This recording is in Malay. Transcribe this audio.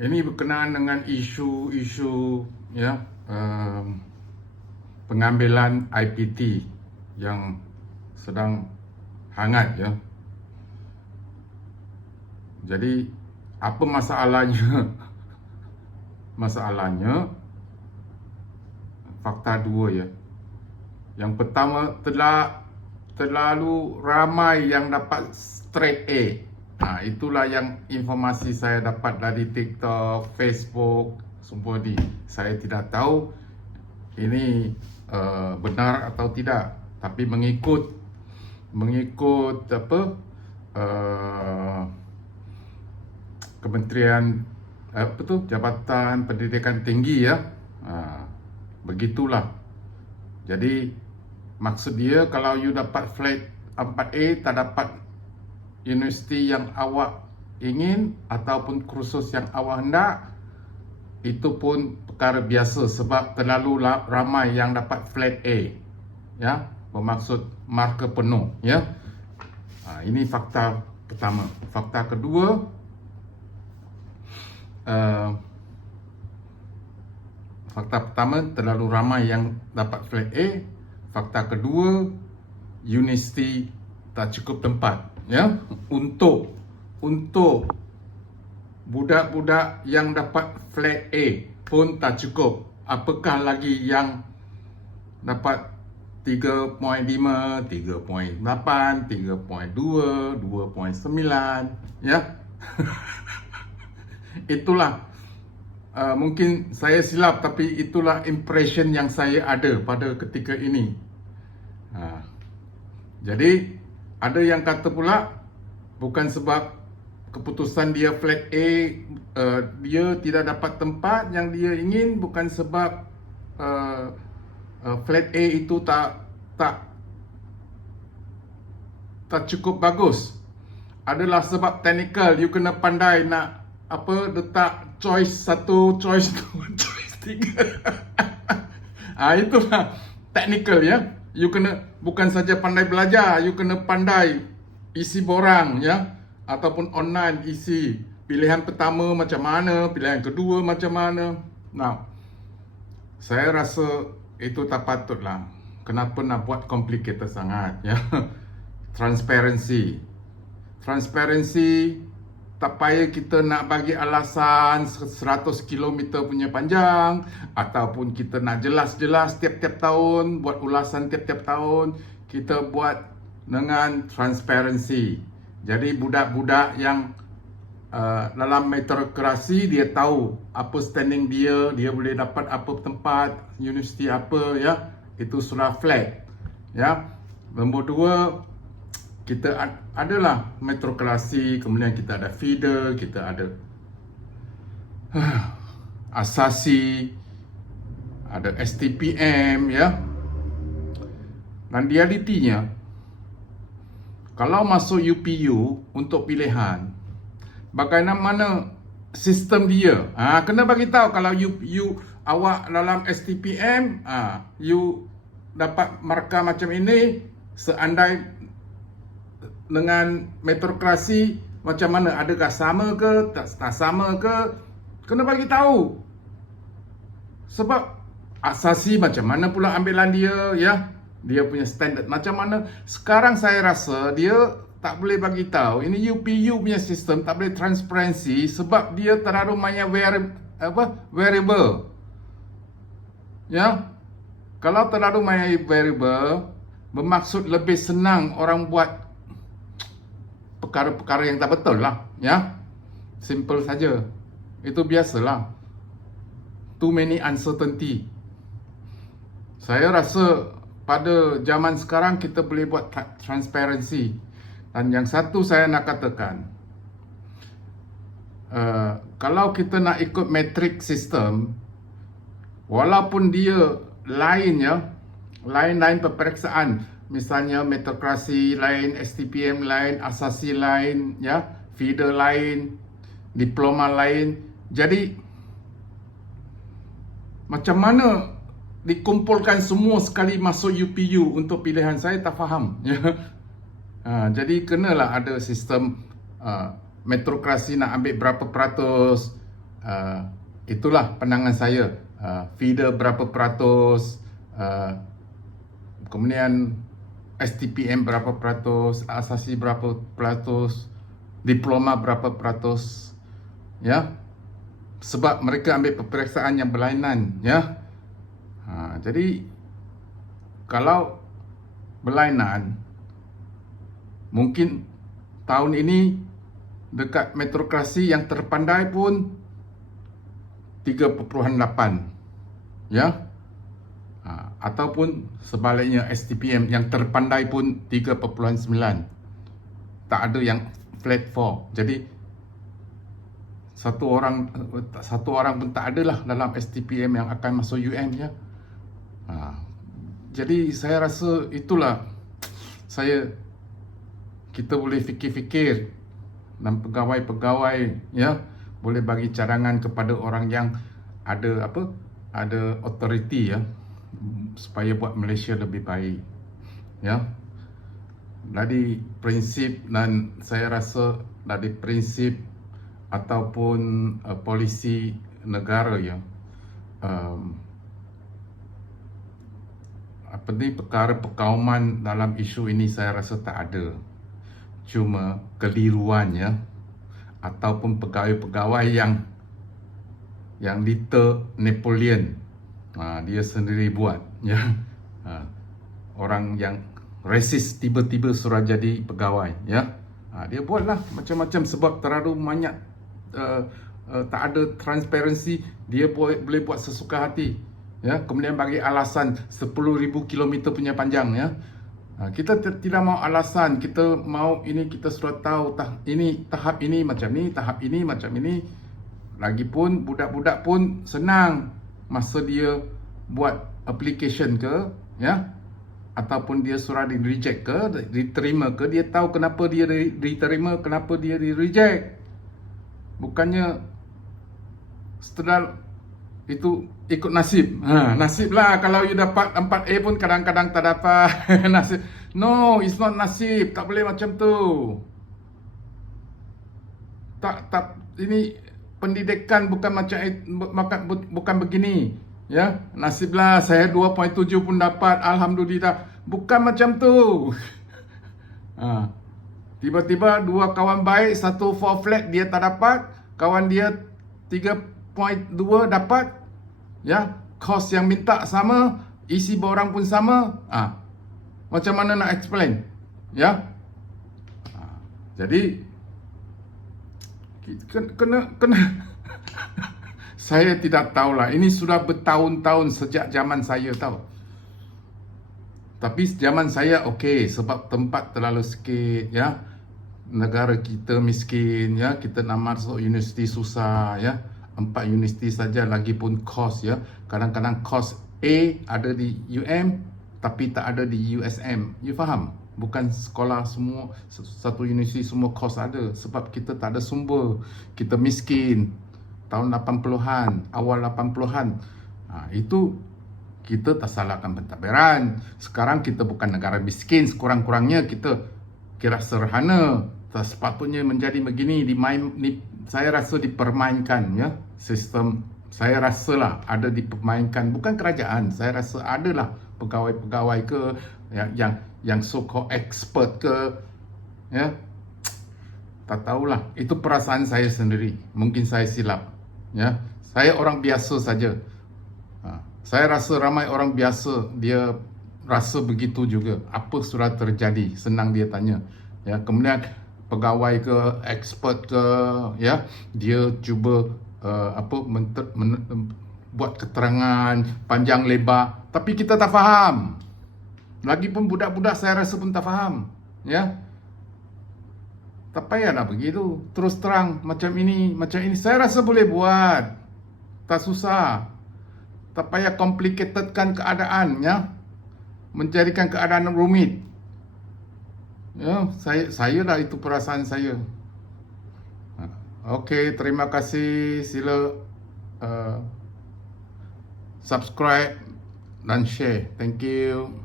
Ini berkenaan dengan isu-isu ya pengambilan IPT yang sedang hangat ya. Jadi apa masalahnya? Masalahnya fakta dua ya. Yang pertama, terlalu ramai yang dapat straight A. Itulah yang informasi saya dapat dari TikTok, Facebook, semua ni. Saya tidak tahu ini benar atau tidak, tapi mengikut apa Kementerian Jabatan Pendidikan Tinggi ya. Begitulah. Jadi maksud dia kalau you dapat flat 4A, tak dapat universiti yang awak ingin ataupun kursus yang awak hendak, itu pun perkara biasa sebab terlalu ramai yang dapat flat A ya, bermaksud markah penuh ya. Ini fakta pertama. Fakta kedua, fakta pertama terlalu ramai yang dapat flat A. Fakta kedua, universiti tak cukup tempat ya untuk budak-budak yang dapat flat A pun tak cukup. Apakah lagi yang dapat 3.5, 3.8, 3.2, 2.9 ya. Itulah mungkin saya silap, tapi itulah impression yang saya ada pada ketika ini. Jadi ada yang kata pula bukan sebab keputusan dia flat A, dia tidak dapat tempat yang dia ingin, bukan sebab flat A itu tak cukup bagus. Adalah sebab technical, you kena pandai nak letak choice 1, choice 2, choice 3. Itulah technical ya. You kena bukan saja pandai belajar, you kena pandai isi borang ya, ataupun online isi pilihan pertama macam mana, pilihan kedua macam mana. Saya rasa itu tak patutlah. Kenapa nak buat complicated sangat ya? Transparency, tak payah kita nak bagi alasan 100 km punya panjang, ataupun kita nak jelas-jelas tiap-tiap tahun, buat ulasan tiap-tiap tahun. Kita buat dengan transparency. Jadi budak-budak yang dalam meritokrasi, dia tahu apa standing dia, dia boleh dapat apa tempat, universiti apa ya. Itu sudah flat ya. Nombor dua, kita adalah meritokrasi, kemudian kita ada feeder, kita ada asasi, ada STPM ya. Dan realitinya, kalau masuk UPU untuk pilihan, bagaimana sistem dia? Kena bagi tahu kalau you awak dalam STPM, you dapat markah macam ini, seandai dengan meritokrasi macam mana? Adakah sama ke, tak sama ke? Kena bagi tahu. Sebab asasi macam mana pula ambilan dia ya? Dia punya standard macam mana? Sekarang saya rasa dia tak boleh bagi tahu. Ini UPU punya sistem tak boleh transparansi sebab dia terlalu banyak variable. Ya. Kalau terlalu banyak variable, bermaksud lebih senang orang buat perkara-perkara yang tak betul lah ya. Simple saja. Itu biasalah. Too many uncertainty. Saya rasa pada zaman sekarang kita boleh buat transparency. Dan yang satu saya nak katakan, kalau kita nak ikut metric system, walaupun dia lain ya, lain-lain peperiksaan, misalnya meritokrasi lain, STPM lain, asasi lain ya, feeder lain, diploma lain. Jadi macam mana dikumpulkan semua sekali masuk UPU untuk pilihan, saya tak faham ya. Jadi kenalah ada sistem meritokrasi nak ambil berapa peratus, itulah pandangan saya. Feeder berapa peratus, kemudian STPM berapa peratus, asasi berapa peratus, diploma berapa peratus, ya. Sebab mereka ambil peperiksaan yang berlainan, ya. Jadi kalau berlainan, mungkin tahun ini dekat metrokrasi yang terpandai pun 3.8, ya. Ataupun sebaliknya STPM yang terpandai pun 3.9. Tak ada yang flat 4. Jadi satu orang pun tak adalah dalam STPM yang akan masuk UM, ya. Jadi saya rasa itulah kita boleh fikir-fikir, dan pegawai-pegawai, ya, boleh bagi cadangan kepada orang yang ada authority, ya, supaya buat Malaysia lebih baik, ya. Dari prinsip, dan saya rasa dari prinsip ataupun polisi negara, ya, perkara perkauman dalam isu ini saya rasa tak ada. Cuma keliruannya ataupun pegawai-pegawai yang Little Napoleon, dia sendiri buat, ya. Orang yang resis tiba-tiba suruh jadi pegawai, ya. Dia buatlah macam-macam sebab terlalu banyak tak ada transparansi. Dia boleh buat sesuka hati, ya. Kemudian bagi alasan 10,000 kilometer punya panjang, ya. Kita tidak mau alasan, kita mau ini, kita sudah tahu tahap ini macam ni, tahap ini macam ini. Lagipun budak-budak pun senang masa dia buat application ke, ya, ataupun dia surah di reject ke, diterima ke, dia tahu kenapa dia diterima, kenapa dia di reject. Bukannya setelah itu ikut nasib. Nasib lah kalau you dapat 4A pun kadang-kadang tak dapat. Nasib. No, it's not nasib. Tak boleh macam tu. Ini pendidikan bukan bukan begini, ya. Nasiblah saya 2.7 pun dapat, alhamdulillah. Bukan macam tu. Tiba-tiba dua kawan baik, satu 4 flat dia tak dapat, kawan dia 3.2 dapat, ya. Kos yang minta sama, isi borang pun sama. Macam mana nak explain, ya? Jadi kena saya tidak tahulah. Ini sudah bertahun-tahun sejak zaman saya tahu. Tapi zaman saya okey sebab tempat terlalu sikit, ya. Negara kita miskin, ya. Kita nak masuk universiti susah, ya. 4 universiti saja, lagi pun kos, ya. Kadang-kadang kos A ada di UM tapi tak ada di USM. You faham? Bukan sekolah semua, satu universiti semua kos ada. Sebab kita tak ada sumber. Kita miskin. Tahun 80-an, awal 80-an. Itu kita tak salahkan pentadbiran. Sekarang kita bukan negara miskin. Sekurang-kurangnya kita kira sederhana. Tak sepatutnya menjadi begini. Saya rasa dipermainkan, ya. Sistem, saya rasalah ada dipermainkan. Bukan kerajaan. Saya rasa adalah pegawai-pegawai ke, yang so-called expert ke, ya. Tak tahulah. Itu perasaan saya sendiri. Mungkin saya silap, ya. Saya orang biasa saja. Saya rasa ramai orang biasa dia rasa begitu juga. Apa sudah terjadi? Senang dia tanya, ya. Kemudian pegawai ke, expert ke, ya, dia cuba buat keterangan panjang lebar, tapi kita tak faham. Lagipun budak-budak saya rasa pun tak faham, ya. Tak payahlah begitu. Terus terang macam ini. Saya rasa boleh buat. Tak susah. Tak payah complicatedkan keadaan, ya. Menjadikan keadaan rumit. Ya, saya lah, itu perasaan saya. Okey, terima kasih. Sila subscribe dan share. Thank you.